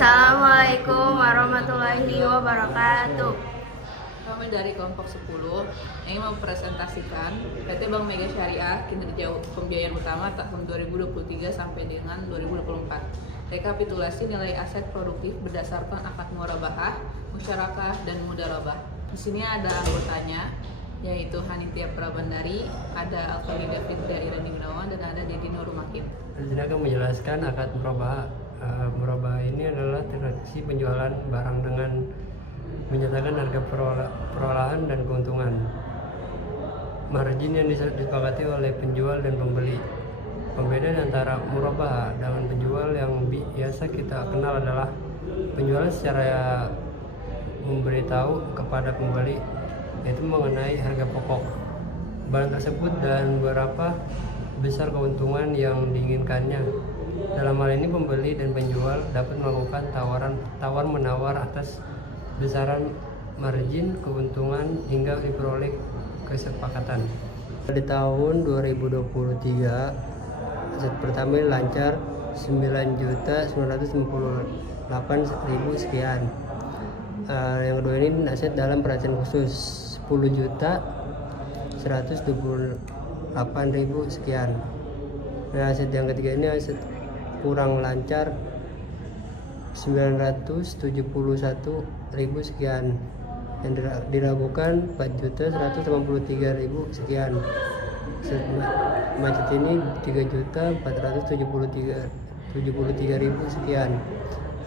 Assalamualaikum warahmatullahi wabarakatuh. Kami dari kelompok 10 ingin mempresentasikan PT Bank Mega Syariah kinerja pembiayaan utama tahun 2023 sampai dengan 2024. Rekapitulasi nilai aset produktif berdasarkan akad murabahah, musyarakah, dan mudharabah. Di sini ada anggotanya, yaitu Hanitia Prabandari, ada Alfarida Fitria Irani Gunawan, dan ada Dedi Nurumakin. Di sini akan menjelaskan akad murabahah. Murabahah ini adalah transaksi penjualan barang dengan menyatakan harga perolahan dan keuntungan. Margin yang disepakati oleh penjual dan pembeli. Pembedaan antara murabahah dengan penjual yang biasa kita kenal adalah penjual secara memberitahu kepada pembeli yaitu mengenai harga pokok barang tersebut dan berapa besar keuntungan yang diinginkannya. Dalam hal ini pembeli dan penjual dapat melakukan tawar-menawar atas besaran margin keuntungan hingga diperoleh kesepakatan. Di tahun 2023 aset pertama lancar 9.958.000 sekian. Yang kedua ini aset dalam perhatian khusus 10.128.000 sekian. Nah, aset yang ketiga ini aset kurang lancar 971.000 sekian, yang diragukan 4.183.000 sekian. Macet ini 3.473.000 sekian.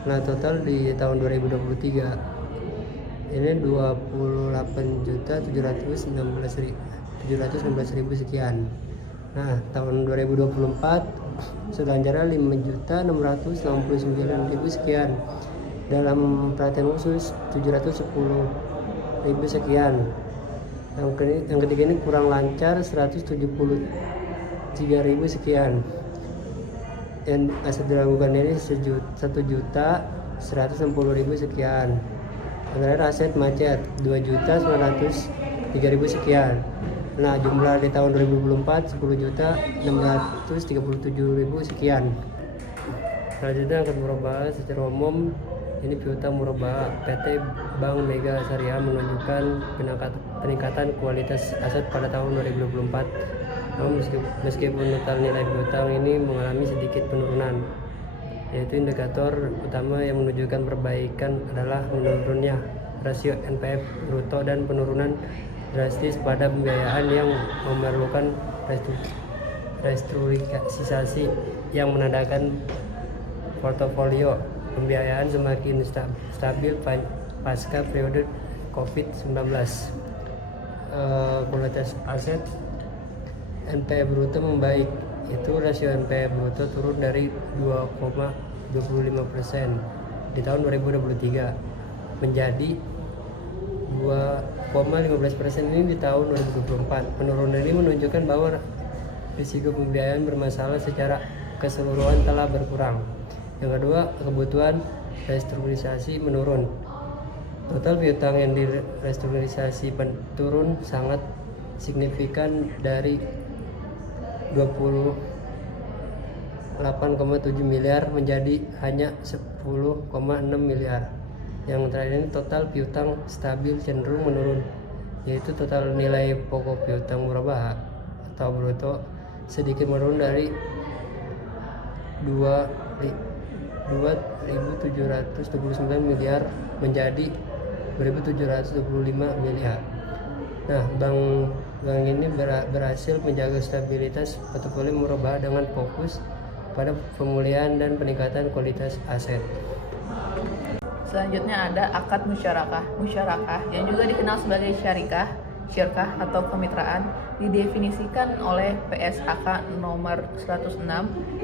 Nah, total di tahun 2023 ini 28.716.000 sekian. Nah, tahun 2024 selancarnya 5.699.000 sekian. Dalam perhatian khusus 710.000 sekian. Yang ketiga ini kurang lancar 173.000 sekian. Yang aset diragukan ini 1.160.000 sekian. Yang terakhir aset macet 2.903.000 sekian. Nah, jumlah di tahun 2024 10.637.000 sekian. Selanjutnya akan murabahah secara umum. Ini piutang murabahah PT Bank Mega Syariah menunjukkan peningkatan kualitas aset pada tahun 2024. Namun meskipun total nilai piutang ini mengalami sedikit penurunan, yaitu indikator utama yang menunjukkan perbaikan adalah menurunnya rasio NPL bruto dan penurunan drastis pada pembiayaan yang memerlukan restrukturisasi yang menandakan portofolio pembiayaan semakin stabil pasca periode COVID-19. Kualitas aset NPL bruto membaik, itu rasio NPL bruto turun dari 2,25% di tahun 2023 menjadi 2,15% ini di tahun 2024. Penurunan ini menunjukkan bahwa risiko pembiayaan bermasalah secara keseluruhan telah berkurang. Yang kedua, kebutuhan restrukturisasi menurun. Total piutang yang direstrukturisasi turun sangat signifikan dari 28,7 miliar menjadi hanya 10,6 miliar. Yang terakhir ini total piutang stabil cenderung menurun, yaitu total nilai pokok piutang murabahah atau bruto sedikit menurun dari 2.729 miliar menjadi 2.725 miliar. Nah, bank ini berhasil menjaga stabilitas portofolio murabahah dengan fokus pada pemulihan dan peningkatan kualitas aset. Selanjutnya ada akad musyarakah. Musyarakah yang juga dikenal sebagai syirkah atau kemitraan didefinisikan oleh PSAK nomor 106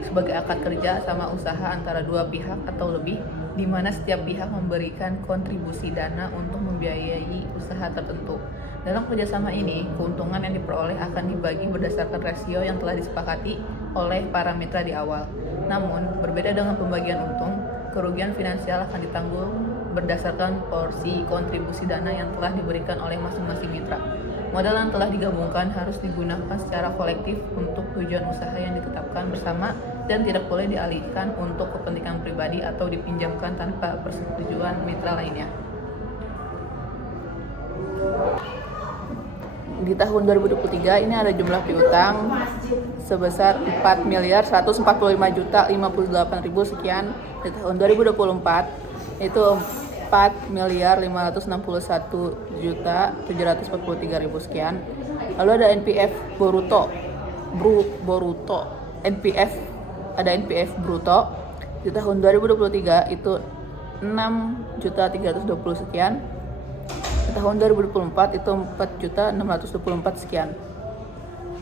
sebagai akad kerja sama usaha antara dua pihak atau lebih, di mana setiap pihak memberikan kontribusi dana untuk membiayai usaha tertentu. Dalam kerjasama ini, keuntungan yang diperoleh akan dibagi berdasarkan rasio yang telah disepakati oleh para mitra di awal. Namun, berbeda dengan pembagian untung, kerugian finansial akan ditanggung berdasarkan porsi kontribusi dana yang telah diberikan oleh masing-masing mitra. Modal yang telah digabungkan harus digunakan secara kolektif untuk tujuan usaha yang ditetapkan bersama dan tidak boleh dialihkan untuk kepentingan pribadi atau dipinjamkan tanpa persetujuan mitra lainnya. Di tahun 2023 ini ada jumlah piutang sebesar 4.145.058.000 sekian. Di tahun 2024 itu 4.561.743.000 sekian. Lalu ada NPF bruto, ada NPF bruto di tahun 2023 itu 6.320 sekian. Di tahun 2024 itu 4.624 sekian.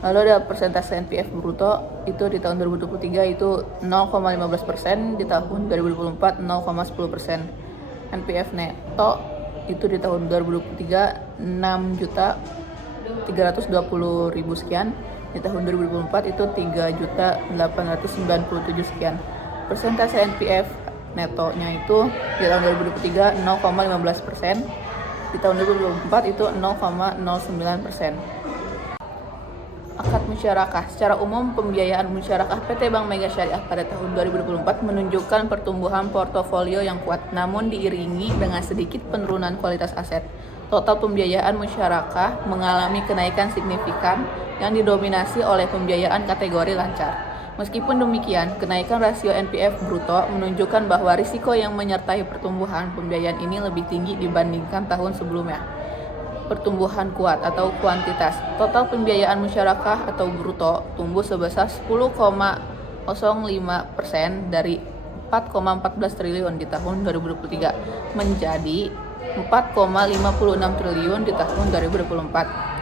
Lalu ada persentase NPF bruto itu di tahun 2023 itu 0,15%, di tahun 2024 0,10%. NPF neto itu di tahun 2023 6.320.000 sekian, di tahun 2024 itu 3.897 sekian. Persentase NPF netonya itu di tahun 2023 0,15%, di tahun 2024 itu 0,09%. Akad musyarakah. Secara umum, pembiayaan musyarakah PT Bank Mega Syariah pada tahun 2024 menunjukkan pertumbuhan portofolio yang kuat, namun diiringi dengan sedikit penurunan kualitas aset. Total pembiayaan musyarakah mengalami kenaikan signifikan yang didominasi oleh pembiayaan kategori lancar. Meskipun demikian, kenaikan rasio NPF bruto menunjukkan bahwa risiko yang menyertai pertumbuhan pembiayaan ini lebih tinggi dibandingkan tahun sebelumnya. Pertumbuhan kuat atau kuantitas. Total pembiayaan musyarakah atau bruto tumbuh sebesar 10,05% dari 4,14 triliun di tahun 2023 menjadi 4,56 triliun di tahun 2024.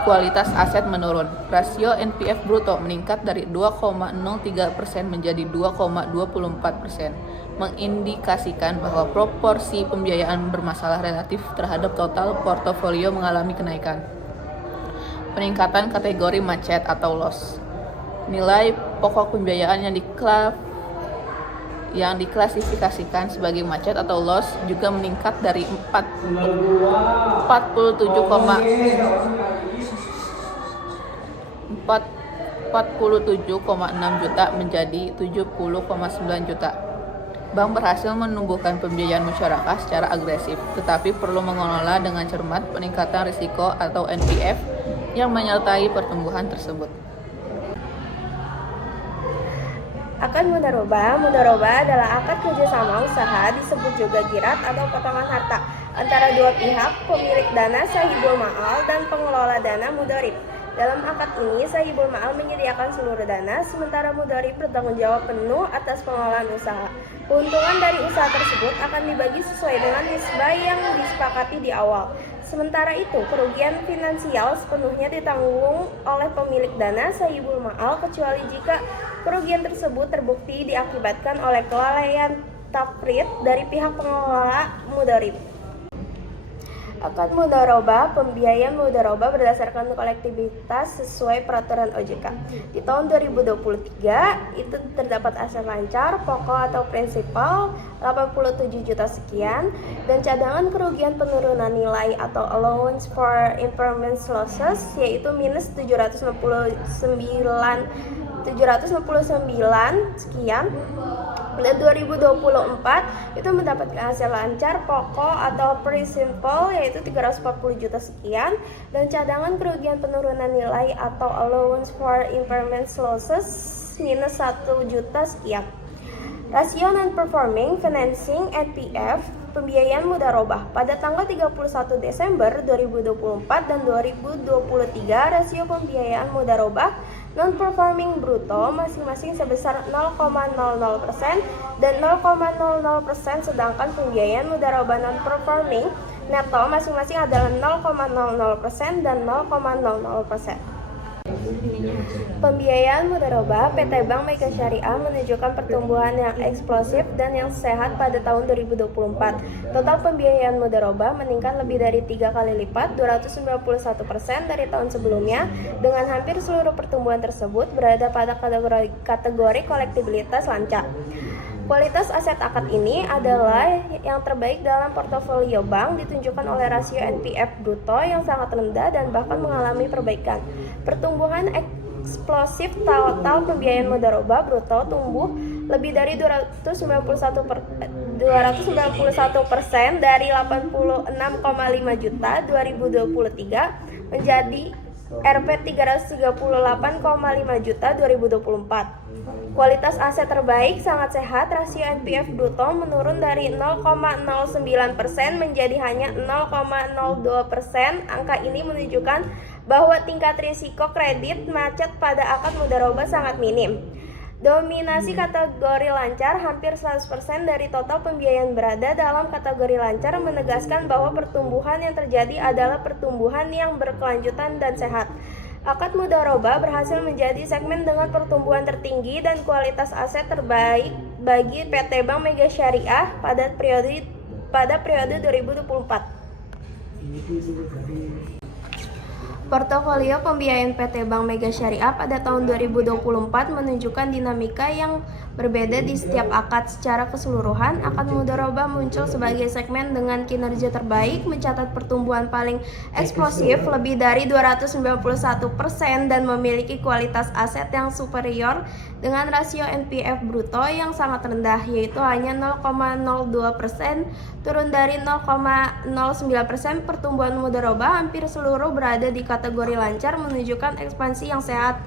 Kualitas aset menurun. Rasio NPF bruto meningkat dari 2,03% menjadi 2,24%. Mengindikasikan bahwa proporsi pembiayaan bermasalah relatif terhadap total portofolio mengalami kenaikan. Peningkatan kategori macet atau loss. Nilai pokok pembiayaan yang diklasifikasikan sebagai macet atau loss juga meningkat dari 47,6 juta menjadi 70,9 juta. Bank berhasil menumbuhkan pembiayaan musyarakah secara agresif, tetapi perlu mengelola dengan cermat peningkatan risiko atau NPF yang menyertai pertumbuhan tersebut. Akad mudharabah. Mudharabah adalah akad kerjasama usaha, disebut juga girat atau potongan harta, antara dua pihak, pemilik dana sahibul ma'al dan pengelola dana mudharib. Dalam akad ini, sahibul ma'al menyediakan seluruh dana, sementara mudharib bertanggung jawab penuh atas pengelolaan usaha. Keuntungan dari usaha tersebut akan dibagi sesuai dengan nisbah yang disepakati di awal. Sementara itu, kerugian finansial sepenuhnya ditanggung oleh pemilik dana sahibul ma'al kecuali jika kerugian tersebut terbukti diakibatkan oleh kelalaian tafrid dari pihak pengelola mudharib. Akad mudharabah. Pembiayaan mudharabah berdasarkan kolektivitas sesuai peraturan OJK. Di tahun 2023 itu terdapat aset lancar, pokok atau prinsipal 87 juta sekian, dan cadangan kerugian penurunan nilai atau allowance for impairment losses yaitu minus 769 sekian. Dan 2024 itu mendapatkan hasil lancar, pokok atau prinsipal yaitu 340 juta sekian, dan cadangan kerugian penurunan nilai atau allowance for impairment losses minus 1 juta sekian. Rasio non-performing financing NPF. Pembiayaan mudharabah pada tanggal 31 Desember 2024 dan 2023 rasio pembiayaan mudharabah non-performing bruto masing-masing sebesar 0,00% dan 0,00%, sedangkan pembiayaan mudharabah non-performing neto masing-masing adalah 0,00% dan 0,00%. Pembiayaan mudharabah PT Bank Mega Syariah menunjukkan pertumbuhan yang eksplosif dan yang sehat pada tahun 2024. Total pembiayaan mudharabah meningkat lebih dari 3 kali lipat, 291% dari tahun sebelumnya, dengan hampir seluruh pertumbuhan tersebut berada pada kategori kolektibilitas lancar. Kualitas aset akad ini adalah yang terbaik dalam portofolio bank, ditunjukkan oleh rasio NPF bruto yang sangat rendah dan bahkan mengalami perbaikan. Pertumbuhan eksplosif total pembiayaan mudharabah bruto tumbuh lebih dari 291% dari 86,5 juta 2023 menjadi Rp 338,5 juta 2024. Kualitas aset terbaik sangat sehat, rasio NPF bruto menurun dari 0,09% menjadi hanya 0,02%. Angka ini menunjukkan bahwa tingkat risiko kredit macet pada akad mudharabah sangat minim. Dominasi kategori lancar hampir 100% dari total pembiayaan berada dalam kategori lancar, menegaskan bahwa pertumbuhan yang terjadi adalah pertumbuhan yang berkelanjutan dan sehat. Akad mudharabah berhasil menjadi segmen dengan pertumbuhan tertinggi dan kualitas aset terbaik bagi PT Bank Mega Syariah pada periode 2024. Portofolio pembiayaan PT Bank Mega Syariah pada tahun 2024 menunjukkan dinamika yang berbeda di setiap akad. Secara keseluruhan, akad mudharabah muncul sebagai segmen dengan kinerja terbaik, mencatat pertumbuhan paling eksplosif lebih dari 291% dan memiliki kualitas aset yang superior dengan rasio NPF bruto yang sangat rendah, yaitu hanya 0,02%, turun dari 0,09%. Pertumbuhan mudharabah hampir seluruh berada di kategori lancar, menunjukkan ekspansi yang sangat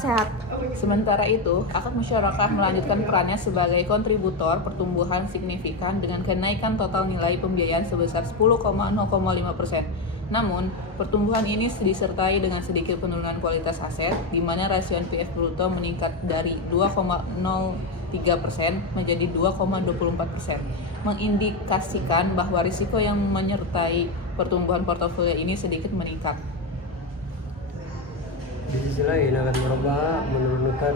sehat. Sementara itu, akad musyarakah melanjutkan perannya sebagai kontributor pertumbuhan signifikan dengan kenaikan total nilai pembiayaan sebesar 10,05%. Namun, pertumbuhan ini disertai dengan sedikit penurunan kualitas aset, di mana rasio NPF bruto meningkat dari 2,03% menjadi 2,24%, mengindikasikan bahwa risiko yang menyertai pertumbuhan portofolio ini sedikit meningkat. Di sisi lain, akan merubah menurunkan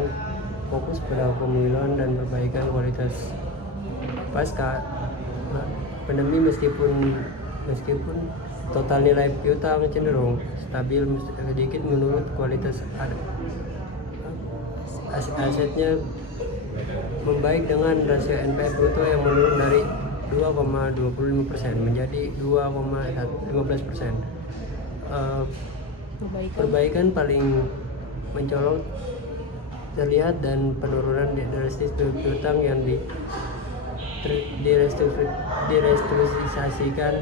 fokus pada pemulihan dan perbaikan kualitas pasca pandemi. Meskipun total nilai piutang cenderung stabil, sedikit menurun kualitas asetnya membaik dengan rasio NPF bruto yang menurun dari 2,25% menjadi 2,15%. Perbaikan paling mencolok terlihat dan penurunan drastis piutang yang direstrukturisasikan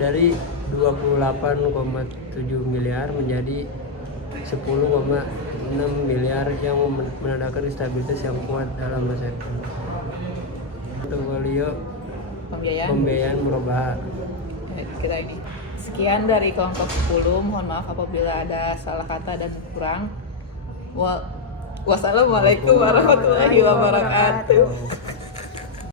dari 28,7 miliar menjadi 10,6 miliar yang menandakan stabilitas yang kuat dalam aset portofolio pembiayaan murabah. Kita ini. Sekian dari kelompok 10. Mohon maaf apabila ada salah kata dan kurang. Wassalamualaikum warahmatullahi wabarakatuh.